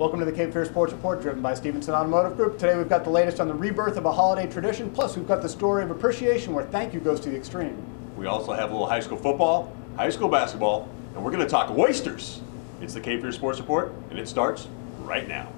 Welcome to the Cape Fear Sports Report, driven by Stevenson Automotive Group. Today we've got the latest on the rebirth of a holiday tradition, plus we've got the story of appreciation where thank you goes to the extreme. We also have a little high school football, high school basketball, and we're going to talk oysters. It's the Cape Fear Sports Report, and it starts right now.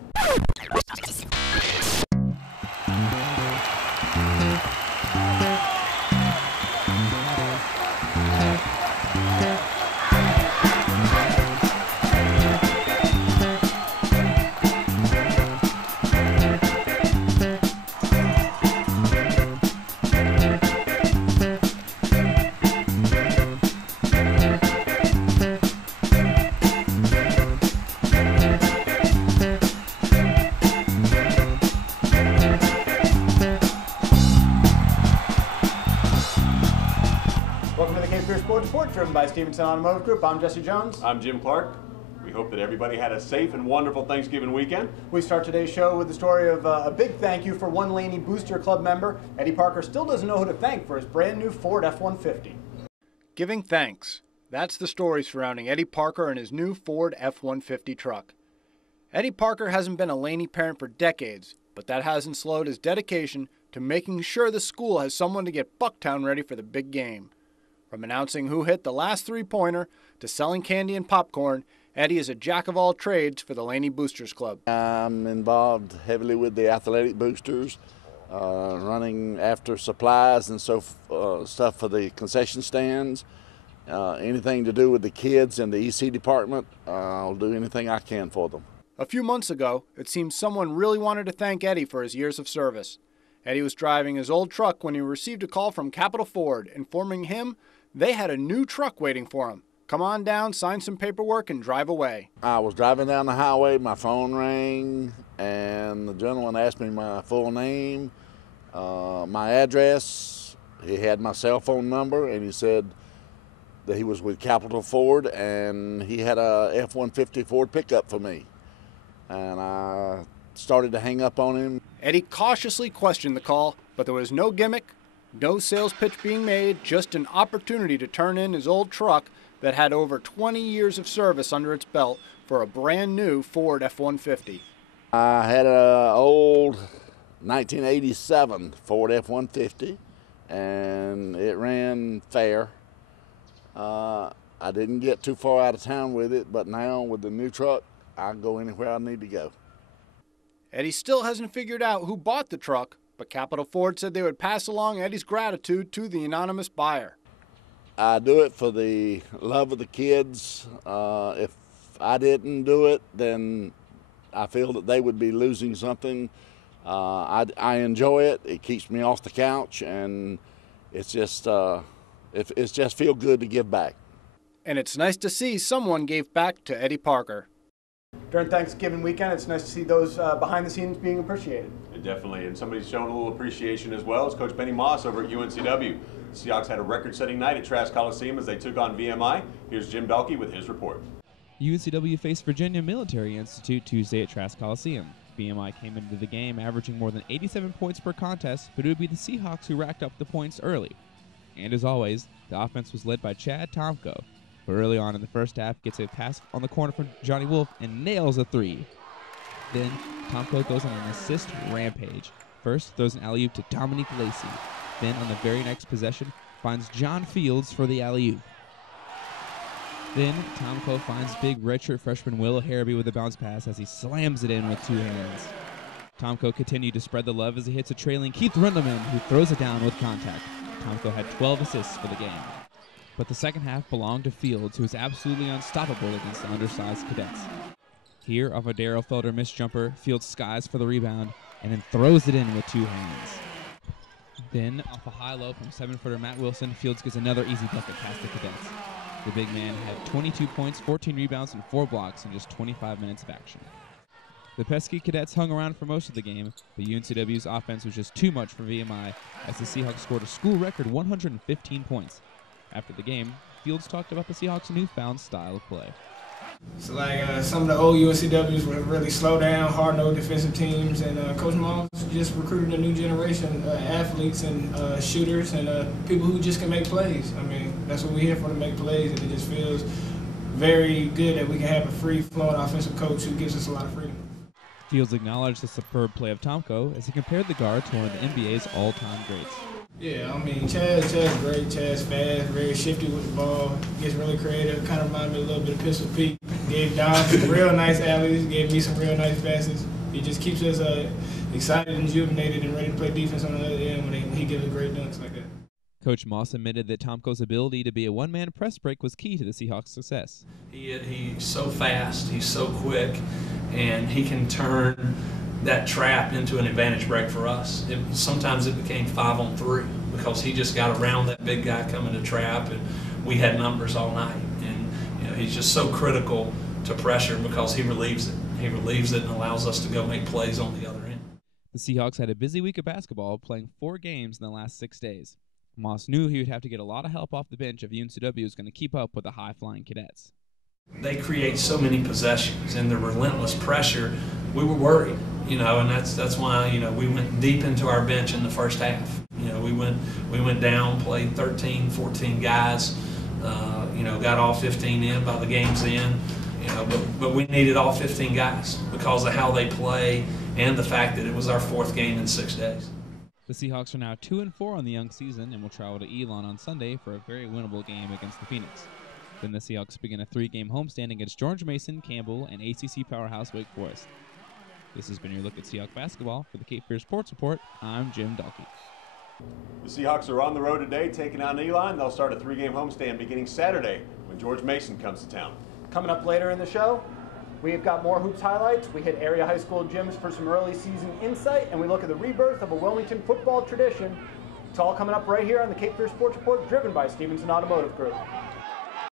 Welcome to the Cape Fear Sports Report, driven by Stevenson Automotive Group. I'm Jesse Jones. I'm Jim Clark. We hope that everybody had a safe and wonderful Thanksgiving weekend. We start today's show with the story of a big thank you for one Laney Booster Club member. Eddie Parker still doesn't know who to thank for his brand new Ford F-150. Giving thanks. That's the story surrounding Eddie Parker and his new Ford F-150 truck. Eddie Parker hasn't been a Laney parent for decades, but that hasn't slowed his dedication to making sure the school has someone to get Bucktown ready for the big game. From announcing who hit the last three-pointer to selling candy and popcorn, Eddie is a jack of all trades for the Laney Boosters Club. I'm involved heavily with the athletic boosters, running after supplies and stuff for the concession stands. Anything to do with the kids and the EC department, I'll do anything I can for them. A few months ago, it seems someone really wanted to thank Eddie for his years of service. Eddie was driving his old truck when he received a call from Capital Ford informing him they had a new truck waiting for him. Come on down, sign some paperwork, and drive away. I was driving down the highway, my phone rang, and the gentleman asked me my full name, my address. He had my cell phone number, and he said that he was with Capital Ford, and he had a F-150 Ford pickup for me. And I started to hang up on him. Eddie cautiously questioned the call, but there was no gimmick, no sales pitch being made, just an opportunity to turn in his old truck that had over 20 years of service under its belt for a brand new Ford F-150. I had an old 1987 Ford F-150, and it ran fair. I didn't get too far out of town with it, but now with the new truck, I go anywhere I need to go. Eddie still hasn't figured out who bought the truck, but Capital Ford said they would pass along Eddie's gratitude to the anonymous buyer. I do it for the love of the kids. If I didn't do it, then I feel that they would be losing something. I enjoy it. It keeps me off the couch, and it's just feel good to give back. And it's nice to see someone gave back to Eddie Parker. During Thanksgiving weekend, it's nice to see those behind the scenes being appreciated. Definitely, and somebody's showing a little appreciation as well. It's Coach Benny Moss over at UNCW. The Seahawks had a record-setting night at Trask Coliseum as they took on VMI. Here's Jim Belkey with his report. UNCW faced Virginia Military Institute Tuesday at Trask Coliseum. VMI came into the game averaging more than 87 points per contest, but it would be the Seahawks who racked up the points early. And as always, the offense was led by Chad Tomko, who early on in the first half gets a pass on the corner from Johnny Wolf and nails a three. Then Tomko goes on an assist rampage. First throws an alley-oop to Dominique Lacey. Then on the very next possession finds John Fields for the alley-oop. Then Tomko finds big redshirt freshman Will Harreby with a bounce pass as he slams it in with two hands. Tomko continued to spread the love as he hits a trailing Keith Rundeman, who throws it down with contact. Tomko had 12 assists for the game. But the second half belonged to Fields, who was absolutely unstoppable against the undersized cadets. Here, off a Darryl Felder missed jumper, Fields skies for the rebound and then throws it in with two hands. Then, off a high-low from 7-footer Matt Wilson, Fields gets another easy bucket past the cadets. The big man had 22 points, 14 rebounds, and 4 blocks in just 25 minutes of action. The pesky cadets hung around for most of the game, but UNCW's offense was just too much for VMI as the Seahawks scored a school record 115 points. After the game, Fields talked about the Seahawks' newfound style of play. So like some of the old UNCWs were really slow down, hard-nosed defensive teams, and Coach Moss just recruited a new generation of athletes and shooters and people who just can make plays. I mean, that's what we're here for, to make plays, and it just feels very good that we can have a free-flowing offensive coach who gives us a lot of freedom. Fields acknowledged the superb play of Tomko as he compared the guard to one of the NBA's all-time greats. Yeah, I mean, Chad's great. Chad's fast, very shifty with the ball, gets really creative, kind of reminded me a little bit of Pistol Pete. Gave Dom some real nice alleys, gave me some real nice passes. He just keeps us excited and rejuvenated and ready to play defense on the other end when he gives us great dunks like that. Coach Moss admitted that Tomko's ability to be a one-man press break was key to the Seahawks' success. He's so fast, he's so quick, and he can turn that trap into an advantage break for us. Sometimes it became 5-on-3 because he just got around that big guy coming to trap, and we had numbers all night. And he's just so critical to pressure because he relieves it. He relieves it and allows us to go make plays on the other end. The Seahawks had a busy week of basketball, playing 4 games in the last 6 days. Moss knew he would have to get a lot of help off the bench if UNCW was going to keep up with the high-flying cadets. They create so many possessions, and the relentless pressure, we were worried, and that's why, we went deep into our bench in the first half. We went down, played 13, 14 guys, got all 15 in by the game's end, but we needed all 15 guys because of how they play and the fact that it was our 4th game in 6 days. The Seahawks are now 2-4 on the young season and will travel to Elon on Sunday for a very winnable game against the Phoenix. Then the Seahawks begin a 3-game homestand against George Mason, Campbell, and ACC powerhouse Wake Forest. This has been your look at Seahawks basketball. For the Cape Fear Sports Report, I'm Jim Dalkey. The Seahawks are on the road today, taking on Elon. They'll start a 3-game homestand beginning Saturday when George Mason comes to town. Coming up later in the show, we've got more hoops highlights. We hit area high school gyms for some early season insight, and we look at the rebirth of a Wilmington football tradition. It's all coming up right here on the Cape Fear Sports Report, driven by Stevenson Automotive Group.